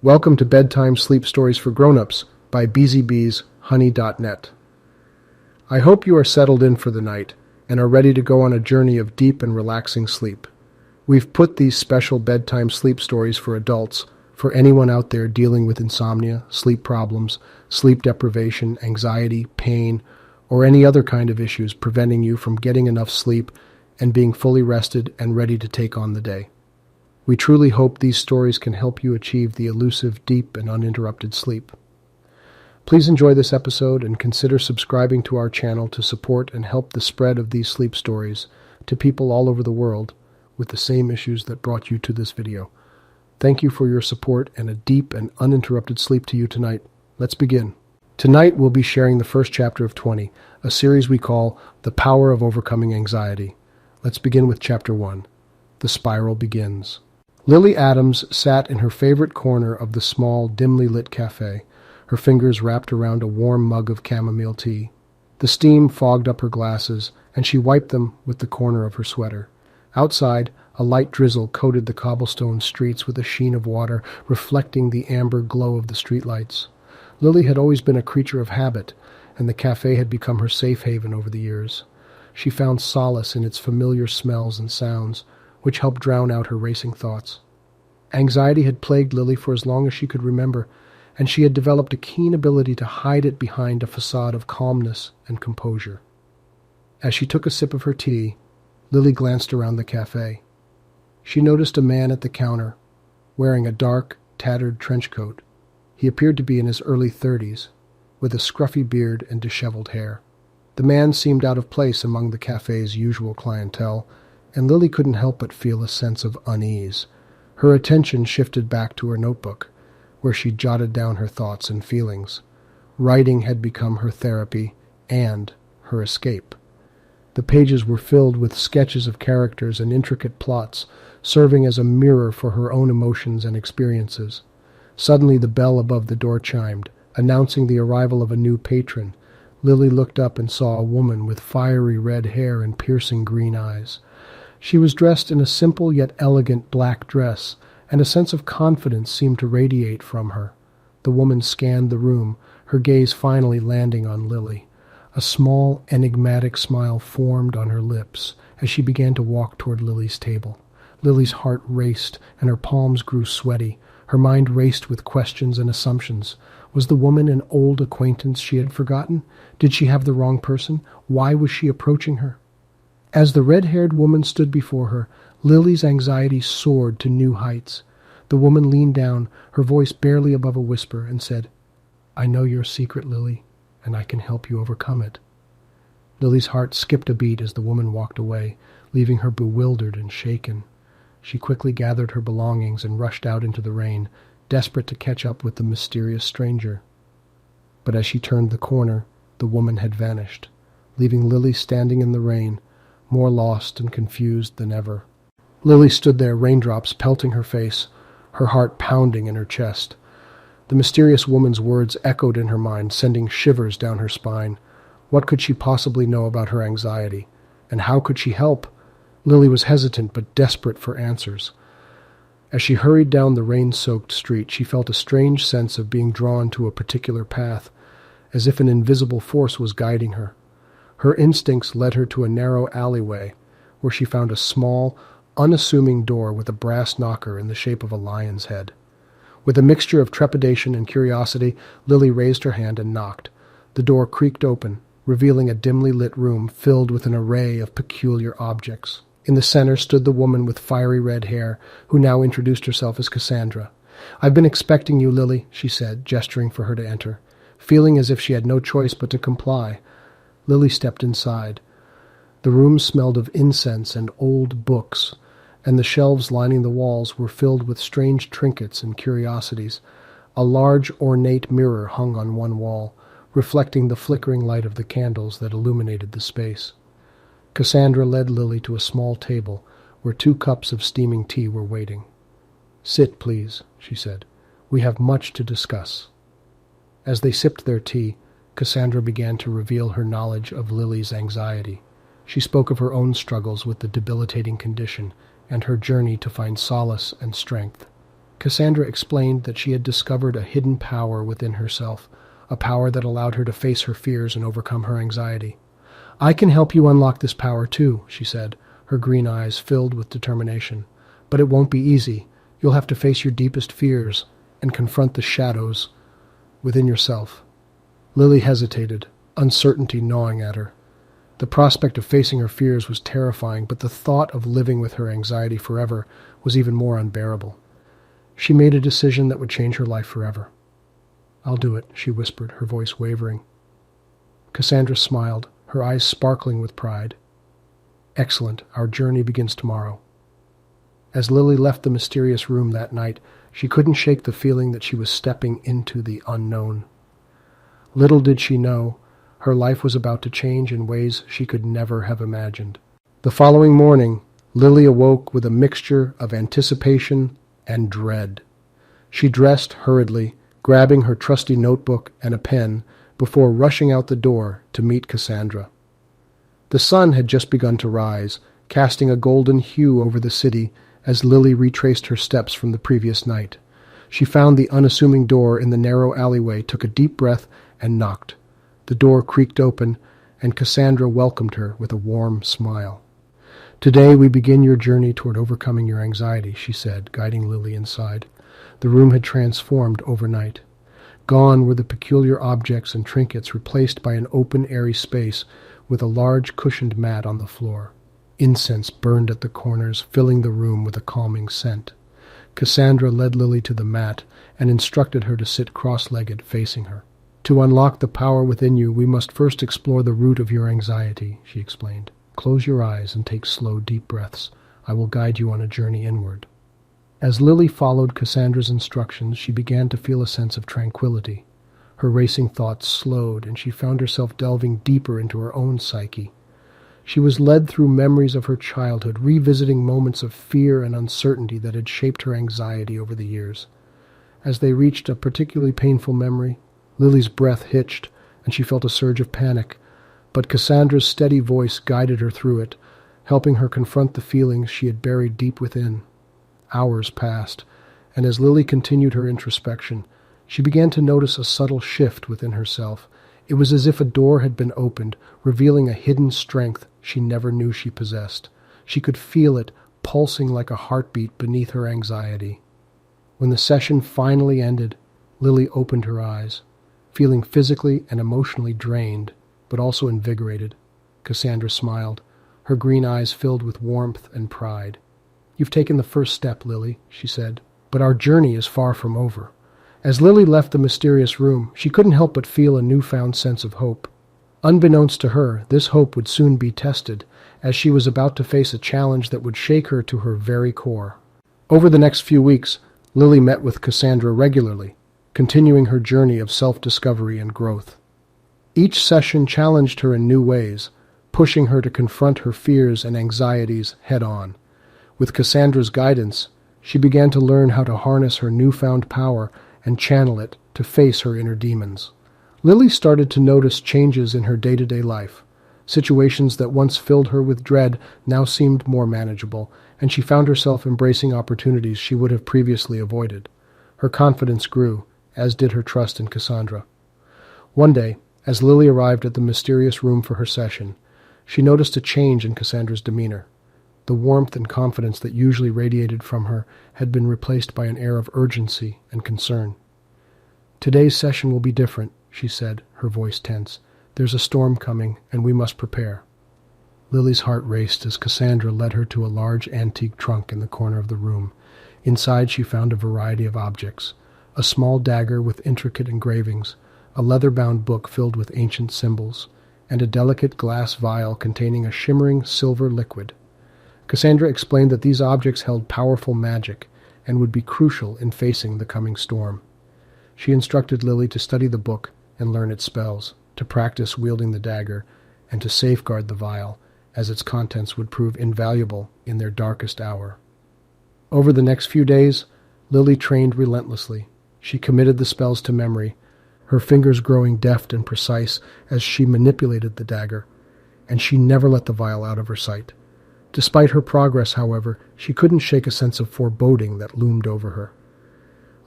Welcome to Bedtime Sleep Stories for Grown-Ups by bzbshoney.net. I hope you are settled in for the night and are ready to go on a journey of deep and relaxing sleep. We've put these special bedtime sleep stories for adults for anyone out there dealing with insomnia, sleep problems, sleep deprivation, anxiety, pain, or any other kind of issues preventing you from getting enough sleep and being fully rested and ready to take on the day. We truly hope these stories can help you achieve the elusive, deep, and uninterrupted sleep. Please enjoy this episode and consider subscribing to our channel to support and help the spread of these sleep stories to people all over the world with the same issues that brought you to this video. Thank you for your support and a deep and uninterrupted sleep to you tonight. Let's begin. Tonight we'll be sharing the first chapter of 20, a series we call The Power of Overcoming Anxiety. Let's begin with Chapter 1. The Spiral Begins. Lily Adams sat in her favorite corner of the small, dimly lit cafe, her fingers wrapped around a warm mug of chamomile tea. The steam fogged up her glasses, and she wiped them with the corner of her sweater. Outside, a light drizzle coated the cobblestone streets with a sheen of water, reflecting the amber glow of the streetlights. Lily had always been a creature of habit, and the cafe had become her safe haven over the years. She found solace in its familiar smells and sounds, which helped drown out her racing thoughts. Anxiety had plagued Lily for as long as she could remember, and she had developed a keen ability to hide it behind a facade of calmness and composure. As she took a sip of her tea, Lily glanced around the cafe. She noticed a man at the counter, wearing a dark, tattered trench coat. He appeared to be in his early 30s, with a scruffy beard and disheveled hair. The man seemed out of place among the cafe's usual clientele, and Lily couldn't help but feel a sense of unease. Her attention shifted back to her notebook, where she jotted down her thoughts and feelings. Writing had become her therapy and her escape. The pages were filled with sketches of characters and intricate plots, serving as a mirror for her own emotions and experiences. Suddenly the bell above the door chimed, announcing the arrival of a new patron. Lily looked up and saw a woman with fiery red hair and piercing green eyes. She was dressed in a simple yet elegant black dress, and a sense of confidence seemed to radiate from her. The woman scanned the room, her gaze finally landing on Lily. A small, enigmatic smile formed on her lips as she began to walk toward Lily's table. Lily's heart raced, and her palms grew sweaty. Her mind raced with questions and assumptions. Was the woman an old acquaintance she had forgotten? Did she have the wrong person? Why was she approaching her? As the red-haired woman stood before her, Lily's anxiety soared to new heights. The woman leaned down, her voice barely above a whisper, and said, "I know your secret, Lily, and I can help you overcome it." Lily's heart skipped a beat as the woman walked away, leaving her bewildered and shaken. She quickly gathered her belongings and rushed out into the rain, desperate to catch up with the mysterious stranger. But as she turned the corner, the woman had vanished, leaving Lily standing in the rain, more lost and confused than ever. Lily stood there, raindrops pelting her face, her heart pounding in her chest. The mysterious woman's words echoed in her mind, sending shivers down her spine. What could she possibly know about her anxiety? And how could she help? Lily was hesitant but desperate for answers. As she hurried down the rain-soaked street, she felt a strange sense of being drawn to a particular path, as if an invisible force was guiding her. Her instincts led her to a narrow alleyway, where she found a small, unassuming door with a brass knocker in the shape of a lion's head. With a mixture of trepidation and curiosity, Lily raised her hand and knocked. The door creaked open, revealing a dimly lit room filled with an array of peculiar objects. In the center stood the woman with fiery red hair, who now introduced herself as Cassandra. "I've been expecting you, Lily," she said, gesturing for her to enter. Feeling as if she had no choice but to comply, Lily stepped inside. The room smelled of incense and old books, and the shelves lining the walls were filled with strange trinkets and curiosities. A large, ornate mirror hung on one wall, reflecting the flickering light of the candles that illuminated the space. Cassandra led Lily to a small table where 2 cups of steaming tea were waiting. "Sit, please," she said. "We have much to discuss." As they sipped their tea, Cassandra began to reveal her knowledge of Lily's anxiety. She spoke of her own struggles with the debilitating condition and her journey to find solace and strength. Cassandra explained that she had discovered a hidden power within herself, a power that allowed her to face her fears and overcome her anxiety. "I can help you unlock this power too," she said, her green eyes filled with determination. "But it won't be easy. You'll have to face your deepest fears and confront the shadows within yourself." Lily hesitated, uncertainty gnawing at her. The prospect of facing her fears was terrifying, but the thought of living with her anxiety forever was even more unbearable. She made a decision that would change her life forever. "I'll do it," she whispered, her voice wavering. Cassandra smiled, her eyes sparkling with pride. "Excellent. Our journey begins tomorrow." As Lily left the mysterious room that night, she couldn't shake the feeling that she was stepping into the unknown. Little did she know, her life was about to change in ways she could never have imagined. The following morning, Lily awoke with a mixture of anticipation and dread. She dressed hurriedly, grabbing her trusty notebook and a pen before rushing out the door to meet Cassandra. The sun had just begun to rise, casting a golden hue over the city as Lily retraced her steps from the previous night. She found the unassuming door in the narrow alleyway, took a deep breath, and knocked. The door creaked open, and Cassandra welcomed her with a warm smile. "Today we begin your journey toward overcoming your anxiety," she said, guiding Lily inside. The room had transformed overnight. Gone were the peculiar objects and trinkets, replaced by an open, airy space with a large cushioned mat on the floor. Incense burned at the corners, filling the room with a calming scent. Cassandra led Lily to the mat and instructed her to sit cross-legged, facing her. "To unlock the power within you, we must first explore the root of your anxiety," she explained. "Close your eyes and take slow, deep breaths. I will guide you on a journey inward." As Lily followed Cassandra's instructions, she began to feel a sense of tranquility. Her racing thoughts slowed, and she found herself delving deeper into her own psyche. She was led through memories of her childhood, revisiting moments of fear and uncertainty that had shaped her anxiety over the years. As they reached a particularly painful memory, Lily's breath hitched, and she felt a surge of panic, but Cassandra's steady voice guided her through it, helping her confront the feelings she had buried deep within. Hours passed, and as Lily continued her introspection, she began to notice a subtle shift within herself. It was as if a door had been opened, revealing a hidden strength she never knew she possessed. She could feel it pulsing like a heartbeat beneath her anxiety. When the session finally ended, Lily opened her eyes, feeling physically and emotionally drained, but also invigorated. Cassandra smiled, her green eyes filled with warmth and pride. "You've taken the first step, Lily," she said, "but our journey is far from over." As Lily left the mysterious room, she couldn't help but feel a newfound sense of hope. Unbeknownst to her, this hope would soon be tested, as she was about to face a challenge that would shake her to her very core. Over the next few weeks, Lily met with Cassandra regularly, continuing her journey of self-discovery and growth. Each session challenged her in new ways, pushing her to confront her fears and anxieties head-on. With Cassandra's guidance, she began to learn how to harness her newfound power and channel it to face her inner demons. Lily started to notice changes in her day-to-day life. Situations that once filled her with dread now seemed more manageable, and she found herself embracing opportunities she would have previously avoided. Her confidence grew, as did her trust in Cassandra. One day, as Lily arrived at the mysterious room for her session, she noticed a change in Cassandra's demeanor. The warmth and confidence that usually radiated from her had been replaced by an air of urgency and concern. "Today's session will be different," she said, her voice tense. "There's a storm coming, and we must prepare." Lily's heart raced as Cassandra led her to a large antique trunk in the corner of the room. Inside she found a variety of objects: a small dagger with intricate engravings, a leather-bound book filled with ancient symbols, and a delicate glass vial containing a shimmering silver liquid. Cassandra explained that these objects held powerful magic and would be crucial in facing the coming storm. She instructed Lily to study the book and learn its spells, to practice wielding the dagger, and to safeguard the vial, as its contents would prove invaluable in their darkest hour. Over the next few days, Lily trained relentlessly. She committed the spells to memory, her fingers growing deft and precise as she manipulated the dagger, and she never let the vial out of her sight. Despite her progress, however, she couldn't shake a sense of foreboding that loomed over her.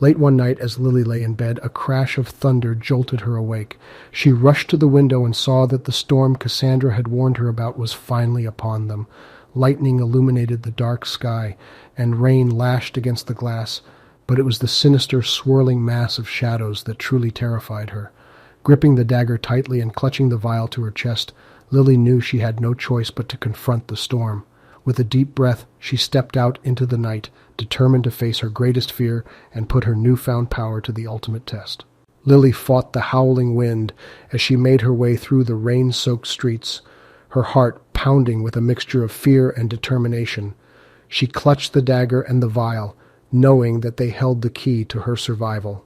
Late one night, as Lily lay in bed, a crash of thunder jolted her awake. She rushed to the window and saw that the storm Cassandra had warned her about was finally upon them. Lightning illuminated the dark sky, and rain lashed against the glass, but it was the sinister, swirling mass of shadows that truly terrified her. Gripping the dagger tightly and clutching the vial to her chest, Lily knew she had no choice but to confront the storm. With a deep breath, she stepped out into the night, determined to face her greatest fear and put her newfound power to the ultimate test. Lily fought the howling wind as she made her way through the rain-soaked streets, her heart pounding with a mixture of fear and determination. She clutched the dagger and the vial, knowing that they held the key to her survival.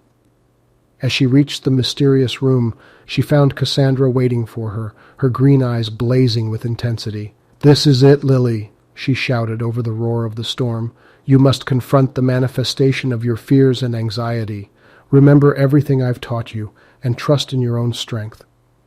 As she reached the mysterious room, she found Cassandra waiting for her, her green eyes blazing with intensity. "This is it, Lily," she shouted over the roar of the storm. "You must confront the manifestation of your fears and anxiety. Remember everything I've taught you, and trust in your own strength."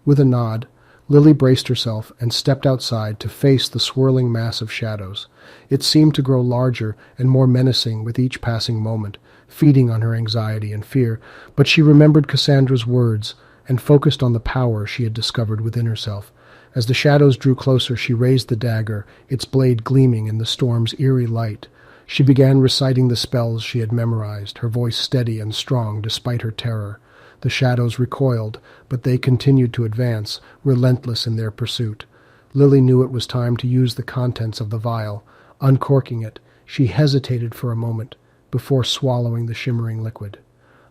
With a nod, Lily braced herself and stepped outside to face the swirling mass of shadows. It seemed to grow larger and more menacing with each passing moment, feeding on her anxiety and fear, but she remembered Cassandra's words and focused on the power she had discovered within herself. As the shadows drew closer, she raised the dagger, its blade gleaming in the storm's eerie light. She began reciting the spells she had memorized, her voice steady and strong despite her terror. The shadows recoiled, but they continued to advance, relentless in their pursuit. Lily knew it was time to use the contents of the vial. Uncorking it, she hesitated for a moment before swallowing the shimmering liquid.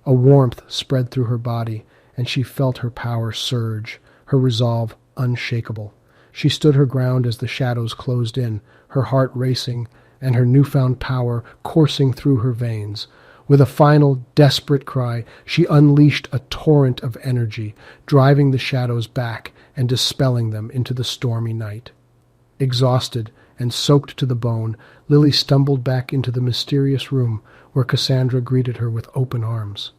A warmth spread through her body, and she felt her power surge, her resolve unshakable. She stood her ground as the shadows closed in, her heart racing, and her newfound power coursing through her veins. With a final, desperate cry, she unleashed a torrent of energy, driving the shadows back and dispelling them into the stormy night. Exhausted and soaked to the bone, Lily stumbled back into the mysterious room where Cassandra greeted her with open arms.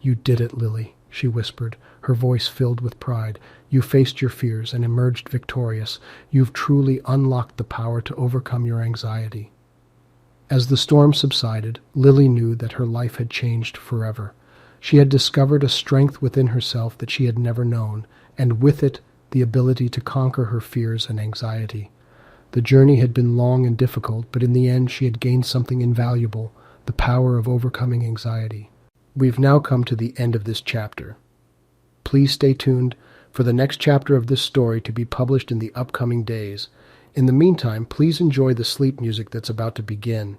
"You did it, Lily," she whispered, her voice filled with pride. "You faced your fears and emerged victorious. You've truly unlocked the power to overcome your anxiety." As the storm subsided, Lily knew that her life had changed forever. She had discovered a strength within herself that she had never known, and with it, the ability to conquer her fears and anxiety. The journey had been long and difficult, but in the end she had gained something invaluable, the power of overcoming anxiety. We've now come to the end of this chapter. Please stay tuned for the next chapter of this story to be published in the upcoming days. In the meantime, please enjoy the sleep music that's about to begin.